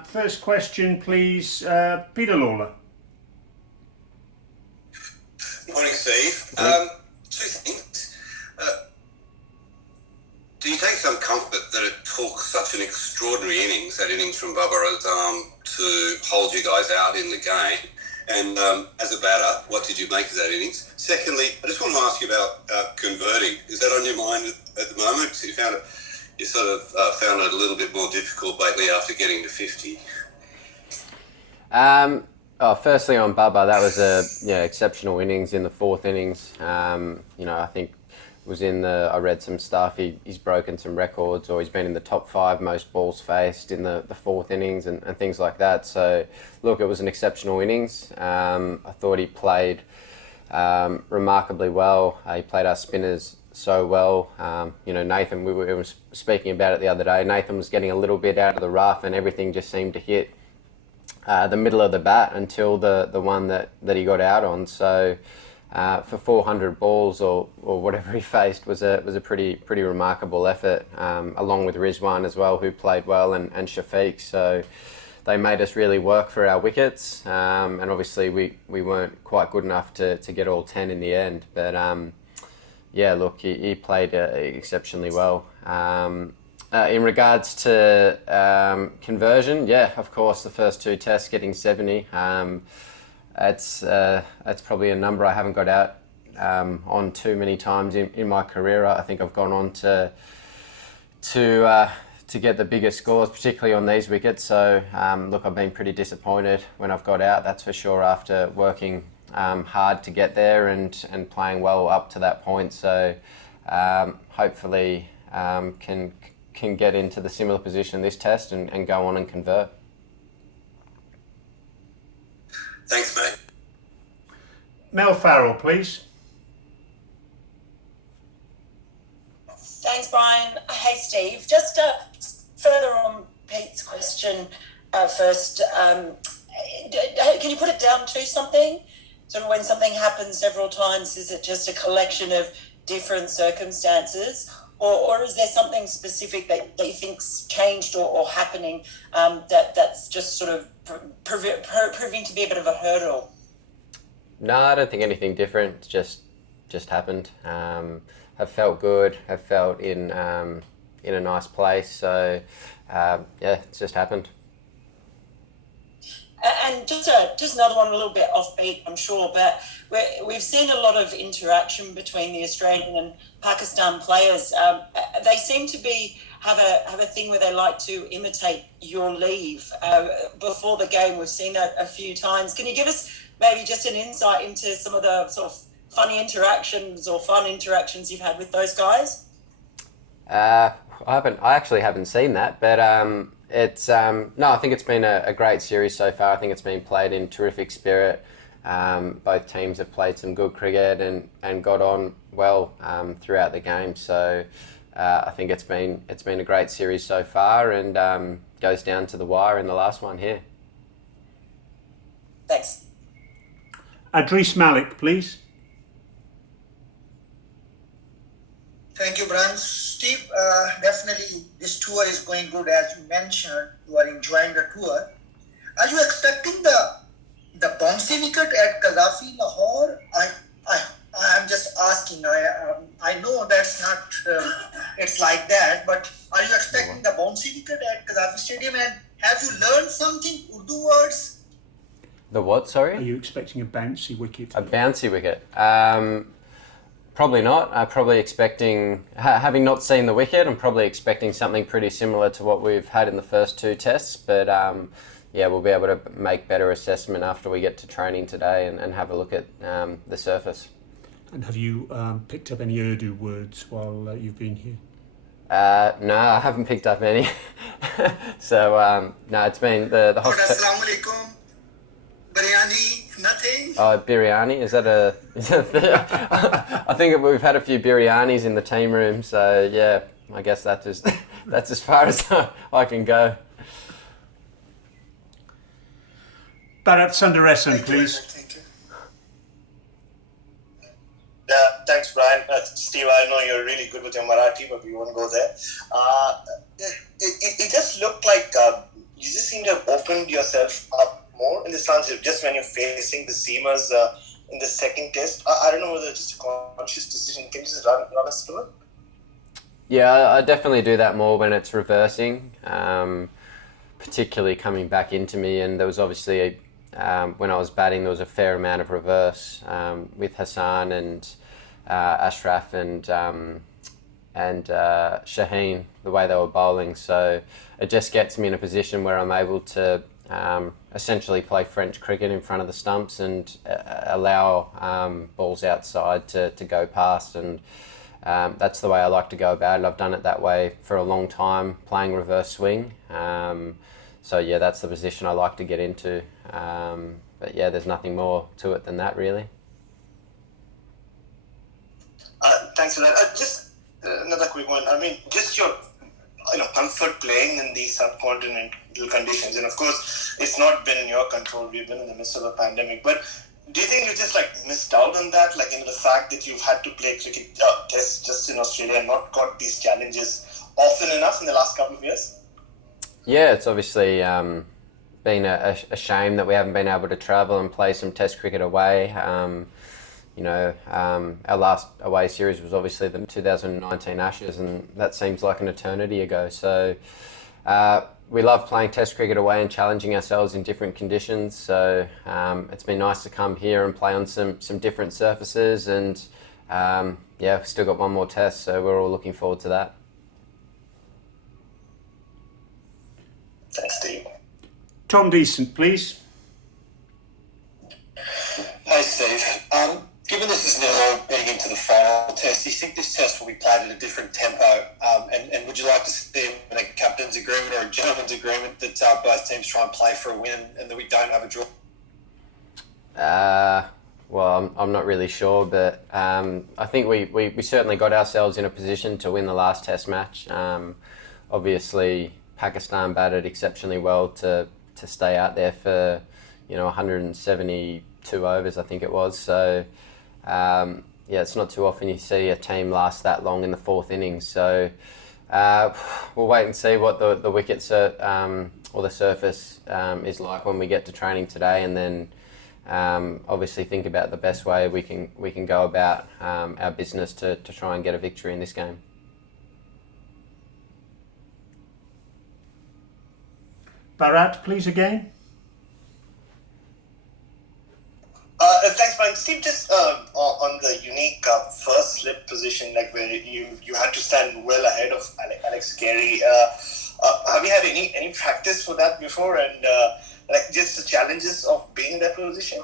First question, please, Peter Lawler. Morning, Steve. Two things. Do you take some comfort that it took such an extraordinary innings, that innings from Bubba Azam, to hold you guys out in the game? And as a batter, what did you make of that innings? Secondly, I just want to ask you about converting. Is that on your mind at the moment? Because you sort of found it a little bit more difficult lately after getting to 50. Firstly on Bubba, that was a exceptional innings in the fourth innings. I think I read some stuff. He's broken some records, or he's been in the top 5 most balls faced in the fourth innings and things like that. So, look, it was an exceptional innings. I thought he played remarkably well. He played our spinners so well. Nathan, we were speaking about it the other day. Nathan was getting a little bit out of the rough, and everything just seemed to hit the middle of the bat until the one that he got out on. So for 400 balls or whatever he faced was a pretty remarkable effort, along with Rizwan as well, who played well, and Shafiq. So they made us really work for our wickets, and obviously we weren't quite good enough to get all 10 in the end. But look, he played exceptionally well. In regards to conversion, of course, the first 2 tests getting 70. That's probably a number I haven't got out on too many times in my career. I think I've gone on to get the biggest scores, particularly on these wickets. So look, I've been pretty disappointed when I've got out, that's for sure, after working hard to get there and playing well up to that point. So hopefully can get into the similar position this test and go on and convert. Thanks, mate. Mel Farrell, please. Thanks, Brian. Hey, Steve. Just further on Pete's question first, can you put it down to something? Sort of when something happens several times, is it just a collection of different circumstances? Or is there something specific that you think's changed or happening that's just sort of proving to be a bit of a hurdle? No, I don't think anything different. It's just happened. Have felt good. Have felt in a nice place. So it's just happened. And just another one, a little bit offbeat, I'm sure, but we've seen a lot of interaction between the Australian and Pakistan players. They seem to have a thing where they like to imitate your leave before the game. We've seen that a few times. Can you give us maybe just an insight into some of the sort of funny interactions or fun interactions you've had with those guys? I actually haven't seen that, but I think it's been a great series so far. I think it's been played in terrific spirit. Both teams have played some good cricket and got on well throughout the game. So I think it's been a great series so far, and goes down to the wire in the last one here. Thanks. Adris Malik, please. Thank you, Brian. Steve, definitely this tour is going good. As you mentioned, you are enjoying the tour. Are you expecting the bouncy wicket at Qaddafi Lahore? I'm just asking. I know that's not it's like that, but are you expecting the bouncy wicket at Qaddafi Stadium? And have you learned something Urdu words? The what? Sorry. Are you expecting a bouncy wicket? A bouncy wicket. Probably not. I'm probably expecting, having not seen the wicket, I'm probably expecting something pretty similar to what we've had in the first 2 tests. But we'll be able to make better assessment after we get to training today and have a look at the surface. And have you picked up any Urdu words while you've been here? No, I haven't picked up any. So, no, it's been the hospital. Assalamu alaikum. Biryani, nothing. Oh, biryani? Is that I think we've had a few biryanis in the team room, so yeah, I guess that's as far as I can go. Bharat Sundaresan, please. Thank you. Yeah, thanks, Brian. Steve, I know you're really good with your Marathi, but we won't go there. It just looked like you just seem to have opened yourself up more in the stance of just when you're facing the seamers in the second test. I don't know whether it's just a conscious decision. Can you just run us through it? Yeah, I definitely do that more when it's reversing, particularly coming back into me. And there was obviously, when I was batting, there was a fair amount of reverse with Hassan and Ashraf and Shaheen, the way they were bowling. So it just gets me in a position where I'm able to essentially play French cricket in front of the stumps and allow balls outside to go past. And that's the way I like to go about it. I've done it that way for a long time, playing reverse swing. So yeah, that's the position I like to get into. But yeah, there's nothing more to it than that, really. Thanks for that. Just another quick one. I mean, just your comfort playing in these subcontinental conditions, and of course, it's not been in your control. We've been in the midst of a pandemic, but do you think you just missed out on that? The fact that you've had to play cricket tests just in Australia and not got these challenges often enough in the last couple of years? Yeah, it's obviously been a shame that we haven't been able to travel and play some test cricket away. Our last away series was obviously the 2019 Ashes, and that seems like an eternity ago. So we love playing test cricket away and challenging ourselves in different conditions. So it's been nice to come here and play on some different surfaces. And we've still got one more test, so we're all looking forward to that. Thanks, Steve. Tom Decent, please. Hey, Steve. Given this is now heading into the final test, do you think this test will be played at a different tempo? And would you like to see in a captain's agreement or a gentleman's agreement that both teams try and play for a win and that we don't have a draw? Well, I'm not really sure, but I think we certainly got ourselves in a position to win the last test match. Obviously, Pakistan batted exceptionally well to stay out there for 172 overs, I think it was. So it's not too often you see a team last that long in the fourth innings. So we'll wait and see what the wickets or the surface is like when we get to training today, and then obviously think about the best way we can go about our business to try and get a victory in this game. Bharat, please, again. Thanks, Brian. Steve, just on the unique first slip position, where you had to stand well ahead of Alex Carey. Have you had any practice for that before, and just the challenges of being in that position?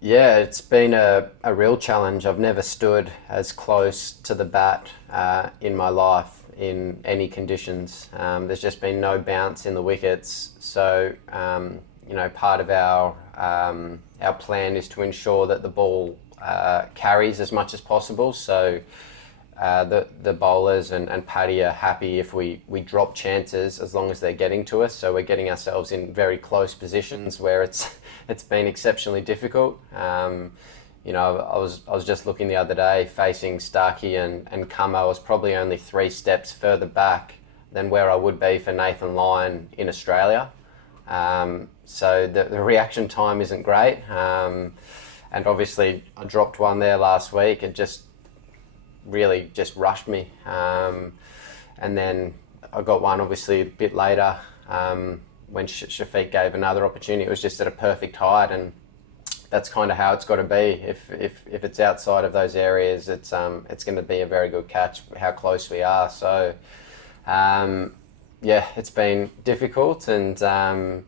Yeah, it's been a real challenge. I've never stood as close to the bat in my life in any conditions. There's just been no bounce in the wickets. So, part of our plan is to ensure that the ball carries as much as possible. So the bowlers and Paddy are happy if we drop chances as long as they're getting to us. So we're getting ourselves in very close positions where it's been exceptionally difficult. I was just looking the other day, facing Starkey and Cummo. I was probably only 3 steps further back than where I would be for Nathan Lyon in Australia. So the reaction time isn't great. And obviously I dropped one there last week. It just really just rushed me. And then I got one obviously a bit later when Shafiq gave another opportunity. It was just at a perfect height, and that's kind of how it's got to be. If it's outside of those areas, it's going to be a very good catch, how close we are. So it's been difficult and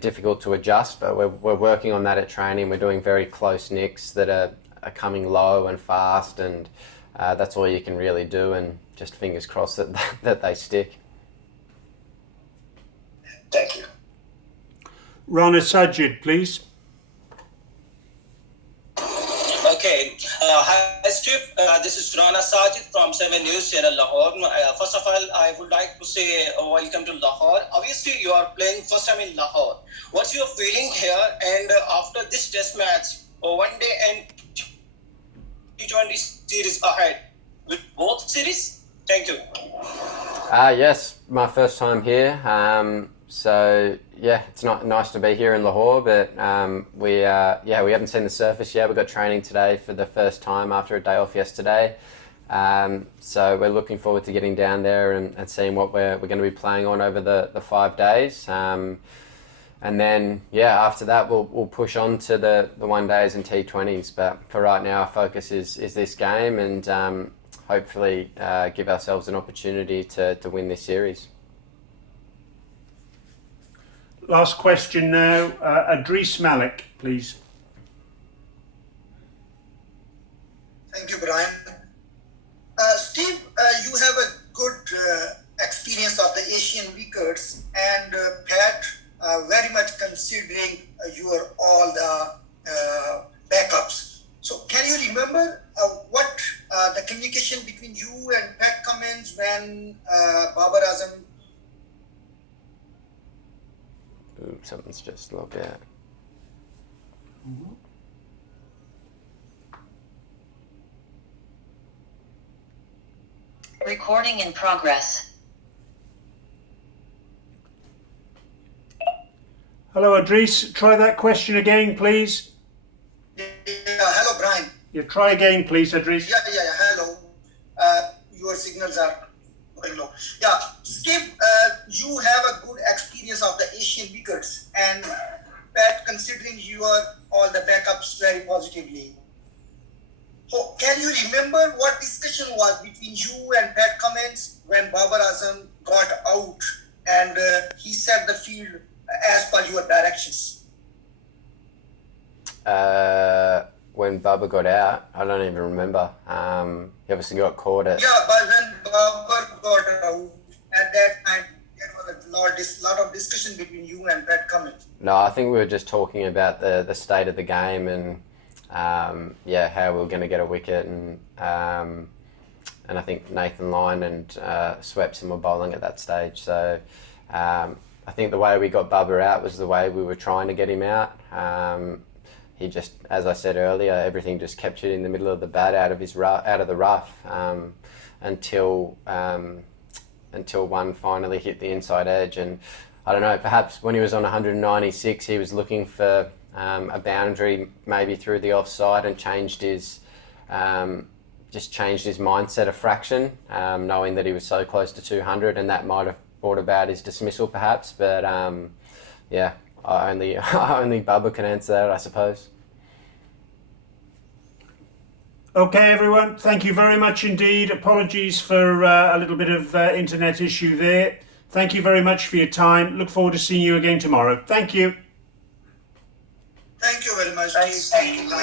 difficult to adjust, but we're working on that at training. We're doing very close nicks that are coming low and fast, and that's all you can really do, and just fingers crossed that they stick. Thank you. Rana Sajid, please. Okay. Hi, Steve. This is Rana Sajid from 7 News Channel, Lahore. First of all, I would like to say welcome to Lahore. Obviously, you are playing first time in Lahore. What's your feeling here? And after this test match, one day and T20 series ahead, with both series? Thank you. Yes, my first time here. So yeah, it's not nice to be here in Lahore, but we haven't seen the surface yet. We got training today for the first time after a day off yesterday. So we're looking forward to getting down there and seeing what we're going to be playing on over the 5 days. And then after that we'll push on to the 1 days and T20s. But for right now, our focus is this game and hopefully give ourselves an opportunity to win this series. Last question now. Adris Malik, please. Thank you, Brian. Steve, you have a good experience of the Asian wickets, and Pat, very much considering your all the backups. So, can you remember what the communication between you and Pat Cummins when Babar Azam? Ooh, something's just logged out. Recording in progress. Hello, Adris. Try that question again, please. Yeah, hello, Brian. Yeah, try again, please, Adris. Yeah, hello. Your signals are going low. Yeah, Steve, you have a good experience of the Asian wickets, and Pat, considering you are all the backups very positively. So, can you remember what discussion was between you and Pat Cummins when Babar Azam got out and he set the field as per your directions? When Bubba got out, I don't even remember. He obviously got caught at... Yeah, but when Babar got out, at that time, there was a lot of discussion between you and Pat Cummins. No, I think we were just talking about the state of the game and how we were going to get a wicket, and I think Nathan Lyon and Swepson were bowling at that stage. So I think the way we got Bubba out was the way we were trying to get him out. He just, as I said earlier, everything just kept it in the middle of the bat, out of the rough, until one finally hit the inside edge. And I don't know, perhaps when he was on 196, he was looking for a boundary maybe through the offside and changed his mindset a fraction, knowing that he was so close to 200, and that might have brought about his dismissal perhaps. But only Bubba can answer that, I suppose. Okay, everyone, thank you very much indeed. Apologies for a little bit of internet issue there. Thank you very much for your time. Look forward to seeing you again tomorrow. Thank you. Thank you very much.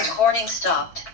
Recording stopped.